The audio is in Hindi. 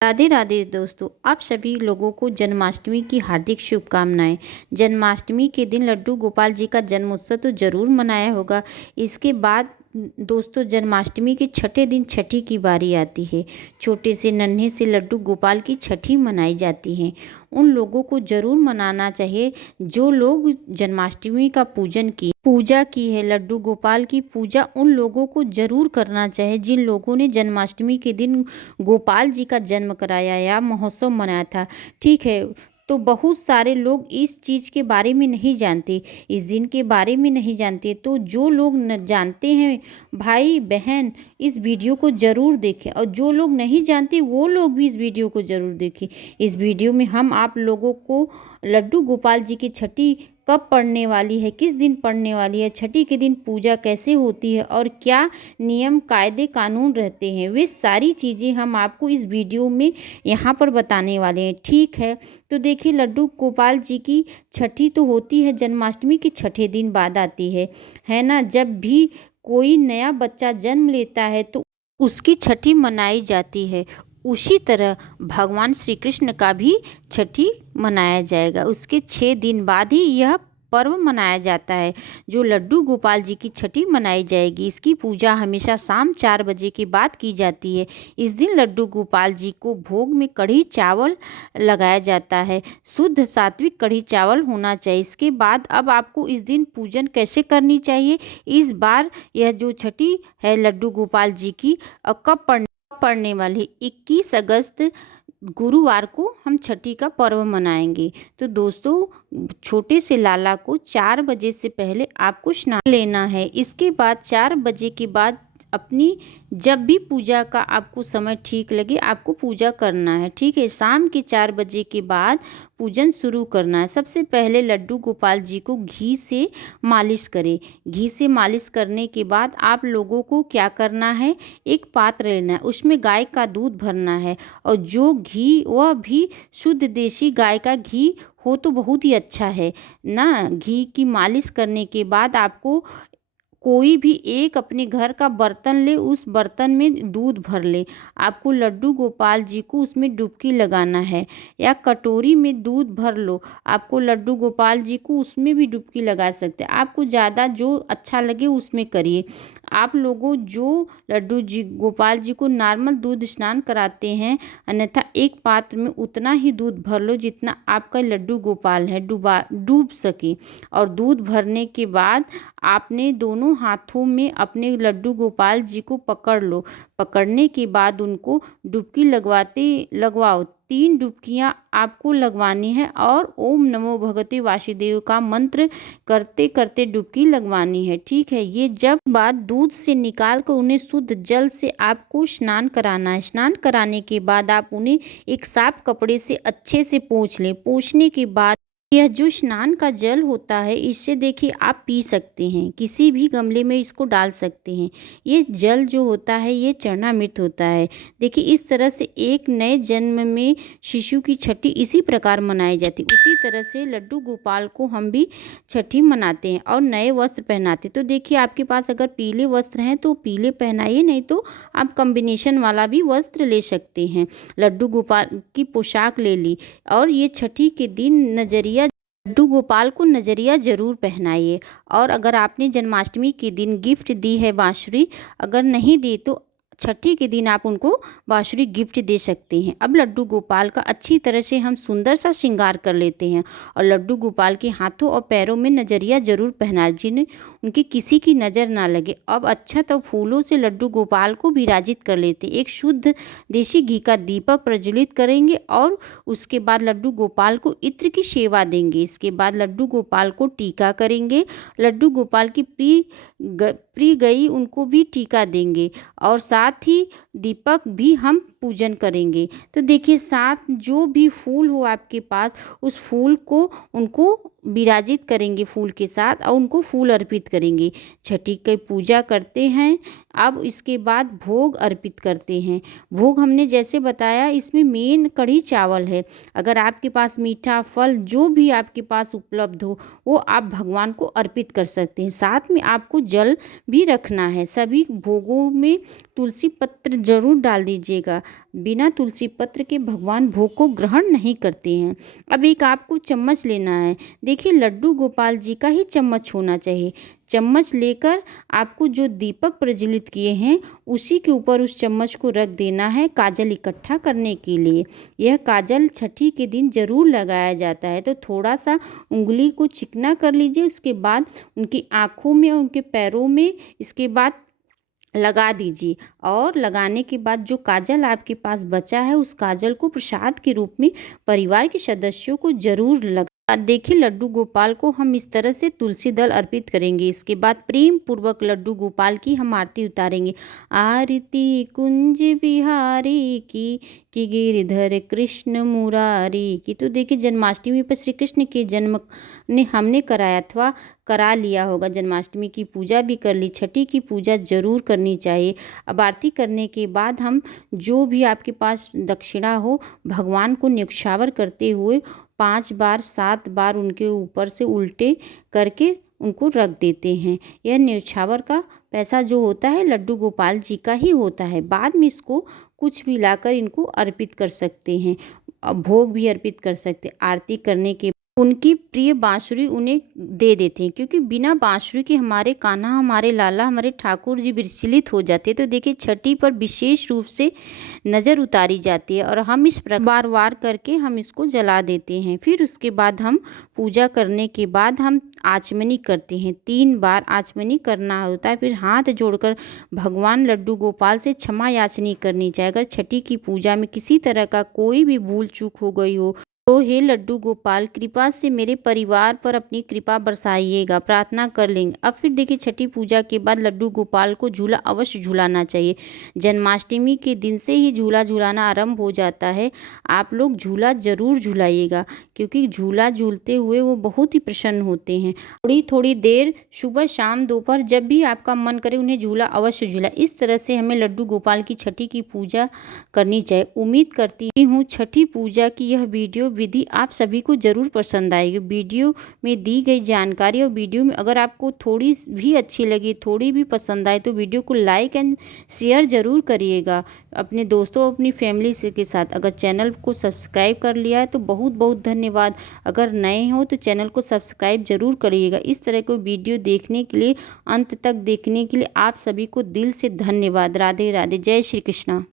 राधे राधे दोस्तों, आप सभी लोगों को जन्माष्टमी की हार्दिक शुभकामनाएं। जन्माष्टमी के दिन लड्डू गोपाल जी का जन्मोत्सव तो जरूर मनाया होगा। इसके बाद दोस्तों जन्माष्टमी के छठे दिन छठी की बारी आती है। छोटे से नन्हे से लड्डू गोपाल की छठी मनाई जाती है। उन लोगों को जरूर मनाना चाहिए जो लोग जन्माष्टमी का पूजा की है। लड्डू गोपाल की पूजा उन लोगों को जरूर करना चाहिए जिन लोगों ने जन्माष्टमी के दिन गोपाल जी का जन्म कराया या महोत्सव मनाया था। ठीक है, तो बहुत सारे लोग इस चीज़ के बारे में नहीं जानते, इस दिन के बारे में नहीं जानते। तो जो लोग न जानते हैं भाई बहन, इस वीडियो को ज़रूर देखें, और जो लोग नहीं जानते वो लोग भी इस वीडियो को ज़रूर देखें। इस वीडियो में हम आप लोगों को लड्डू गोपाल जी की छठी कब पड़ने वाली है, किस दिन पड़ने वाली है, छठी के दिन पूजा कैसे होती है और क्या नियम कायदे कानून रहते हैं, वे सारी चीज़ें हम आपको इस वीडियो में यहाँ पर बताने वाले हैं। ठीक है, तो देखिए लड्डू गोपाल जी की छठी तो होती है जन्माष्टमी के छठे दिन बाद आती है ना। जब भी कोई नया बच्चा जन्म लेता है तो उसकी छठी मनाई जाती है। उसी तरह भगवान श्री कृष्ण का भी छठी मनाया जाएगा। उसके 6 दिन बाद ही यह पर्व मनाया जाता है जो लड्डू गोपाल जी की छठी मनाई जाएगी। इसकी पूजा हमेशा शाम 4 बजे के बाद की जाती है। इस दिन लड्डू गोपाल जी को भोग में कढ़ी चावल लगाया जाता है। शुद्ध सात्विक कढ़ी चावल होना चाहिए। इसके बाद अब आपको इस दिन पूजन कैसे करनी चाहिए, इस बार यह जो छठी है लड्डू गोपाल जी की कब पड़ने वाली 21 अगस्त गुरुवार को हम छठी का पर्व मनाएंगे। तो दोस्तों छोटे से लाला को 4 बजे से पहले आपको स्नान लेना है। इसके बाद 4 बजे के बाद अपनी जब भी पूजा का आपको समय ठीक लगे आपको पूजा करना है। ठीक है, शाम के 4 बजे के बाद पूजन शुरू करना है। सबसे पहले लड्डू गोपाल जी को घी से मालिश करें। घी से मालिश करने के बाद आप लोगों को क्या करना है, एक पात्र लेना है, उसमें गाय का दूध भरना है, और जो घी वह भी शुद्ध देसी गाय का घी हो तो बहुत ही अच्छा है ना। घी की मालिश करने के बाद आपको कोई भी एक अपने घर का बर्तन ले, उस बर्तन में दूध भर ले। आपको लड्डू गोपाल जी को उसमें डुबकी लगाना है, या कटोरी में दूध भर लो। आपको लड्डू गोपाल जी को उसमें भी डुबकी लगा सकते हैं। आपको ज़्यादा जो अच्छा लगे उसमें करिए। आप लोगों जो लड्डू जी गोपाल जी को नॉर्मल दूध स्नान कराते हैं, अन्यथा एक पात्र में उतना ही दूध भर लो जितना आपका लड्डू गोपाल है डूब सके। और दूध भरने के बाद आपने दोनों हाथों में अपने लड्डू गोपाल जी को पकड़ लो। पकड़ने के बाद उनको डुबकी लगवाओ। 3 डुबकियां आपको लगवानी है और ओम नमो भगवते वासुदेव का मंत्र करते करते डुबकी लगवानी है। ठीक है, ये जब बाद दूध से निकाल कर उन्हें शुद्ध जल से आपको स्नान कराना है। स्नान कराने के बाद आप उन्हें एक साफ कपड़े से अच्छे से पोंछ लें। पोंछने के बाद यह जो स्नान का जल होता है इससे देखिए आप पी सकते हैं, किसी भी गमले में इसको डाल सकते हैं। ये जल जो होता है ये चरणामृत होता है। देखिए इस तरह से एक नए जन्म में शिशु की छठी इसी प्रकार मनाई जाती है। उसी तरह से लड्डू गोपाल को हम भी छठी मनाते हैं और नए वस्त्र पहनाते। तो देखिए आपके पास अगर पीले वस्त्र हैं तो पीले पहनाइए, नहीं तो आप कॉम्बिनेशन वाला भी वस्त्र ले सकते हैं। लड्डू गोपाल की पोशाक ले ली, और ये छठी के दिन लड्डू गोपाल को नजरिया जरूर पहनाइए। और अगर आपने जन्माष्टमी के दिन गिफ्ट दी है बांसुरी, अगर नहीं दी तो छठी के दिन आप उनको बांसुरी गिफ्ट दे सकते हैं। अब लड्डू गोपाल का अच्छी तरह से हम सुंदर सा श्रृंगार कर लेते हैं, और लड्डू गोपाल के हाथों और पैरों में नजरिया जरूर पहनाए जिन्हें उनकी किसी की नज़र ना लगे। अब अच्छा तो फूलों से लड्डू गोपाल को विराजित कर लेते हैं। एक शुद्ध देसी घी का दीपक प्रज्वलित करेंगे और उसके बाद लड्डू गोपाल को इत्र की सेवा देंगे। इसके बाद लड्डू गोपाल को टीका करेंगे। लड्डू गोपाल की प्रिय गई उनको भी टीका देंगे, और साथ ही दीपक भी हम पूजन करेंगे। तो देखिए साथ जो भी फूल हो आपके पास उस फूल को उनको विराजित करेंगे फूल के साथ, और उनको फूल अर्पित करेंगे। छठी की पूजा करते हैं। अब इसके बाद भोग अर्पित करते हैं। भोग हमने जैसे बताया इसमें मेन कढ़ी चावल है। अगर आपके पास मीठा फल जो भी आपके पास उपलब्ध हो वो आप भगवान को अर्पित कर सकते हैं। साथ में आपको जल भी रखना है। सभी भोगों में तुलसी पत्र जरूर डाल दीजिएगा। बिना तुलसी पत्र के भगवान भोग को ग्रहण नहीं करते हैं। अब एक आपको चम्मच लेना है। देखिए लड्डू गोपाल जी का ही चम्मच होना चाहिए। चम्मच लेकर आपको जो दीपक प्रज्वलित किए हैं उसी के ऊपर उस चम्मच को रख देना है काजल इकट्ठा करने के लिए। यह काजल छठी के दिन ज़रूर लगाया जाता है। तो थोड़ा सा उंगली को चिकना कर लीजिए, उसके बाद उनकी आँखों में और उनके पैरों में इसके बाद लगा दीजिए। और लगाने के बाद जो काजल आपके पास बचा है उस काजल को प्रसाद के रूप में परिवार के सदस्यों को जरूर लगा। देखिए लड्डू गोपाल को हम इस तरह से तुलसी दल अर्पित करेंगे। इसके बाद प्रेम पूर्वक लड्डू गोपाल की हम आरती उतारेंगे। आरती कुंज बिहारी की, कि गिरधर कृष्ण मुरारी की। तो देखिए जन्माष्टमी पर श्री कृष्ण के जन्म ने हमने कराया अथवा करा लिया होगा। जन्माष्टमी की पूजा भी कर ली, छठी की पूजा जरूर करनी चाहिए। अब आरती करने के बाद हम जो भी आपके पास दक्षिणा हो भगवान को न्यौछावर करते हुए 5 बार 7 बार उनके ऊपर से उल्टे करके उनको रख देते हैं। यह न्यौछावर का पैसा जो होता है लड्डू गोपाल जी का ही होता है। बाद में इसको कुछ भी लाकर इनको अर्पित कर सकते हैं, भोग भी अर्पित कर सकते हैं। आरती करने के उनकी प्रिय बांसुरी उन्हें दे देते हैं, क्योंकि बिना बांसुरी के हमारे कान्हा, हमारे लाला, हमारे ठाकुर जी विचलित हो जाते हैं। तो देखिए छठी पर विशेष रूप से नज़र उतारी जाती है और हम इस प्रकार वार करके हम इसको जला देते हैं। फिर उसके बाद हम पूजा करने के बाद हम आचमनी करते हैं। 3 बार आचमनी करना होता है। फिर हाथ जोड़कर भगवान लड्डू गोपाल से क्षमा याचनी करनी चाहिए। अगर छठी की पूजा में किसी तरह का कोई भी भूल चूक हो गई हो तो हे लड्डू गोपाल कृपा से मेरे परिवार पर अपनी कृपा बरसाइएगा, प्रार्थना कर लेंगे। अब फिर देखिए छठी पूजा के बाद लड्डू गोपाल को झूला अवश्य झूलाना चाहिए। जन्माष्टमी के दिन से ही झूला झूलाना आरंभ हो जाता है। आप लोग झूला जरूर झूलाइएगा, क्योंकि झूला झूलते हुए वो बहुत ही प्रसन्न होते हैं। थोड़ी थोड़ी देर सुबह शाम दोपहर जब भी आपका मन करे उन्हें झूला अवश्य झूला। इस तरह से हमें लड्डू गोपाल की छठी की पूजा करनी चाहिए। उम्मीद करती हूँ छठी पूजा की यह वीडियो विधि आप सभी को जरूर पसंद आएगी। वीडियो में दी गई जानकारी और वीडियो में अगर आपको थोड़ी भी अच्छी लगी, थोड़ी भी पसंद आए तो वीडियो को लाइक एंड शेयर जरूर करिएगा अपने दोस्तों, अपनी फैमिली से के साथ। अगर चैनल को सब्सक्राइब कर लिया है तो बहुत बहुत धन्यवाद। अगर नए हो तो चैनल को सब्सक्राइब जरूर करिएगा। इस तरह को वीडियो देखने के लिए, अंत तक देखने के लिए आप सभी को दिल से धन्यवाद। राधे राधे, जय श्री कृष्णा।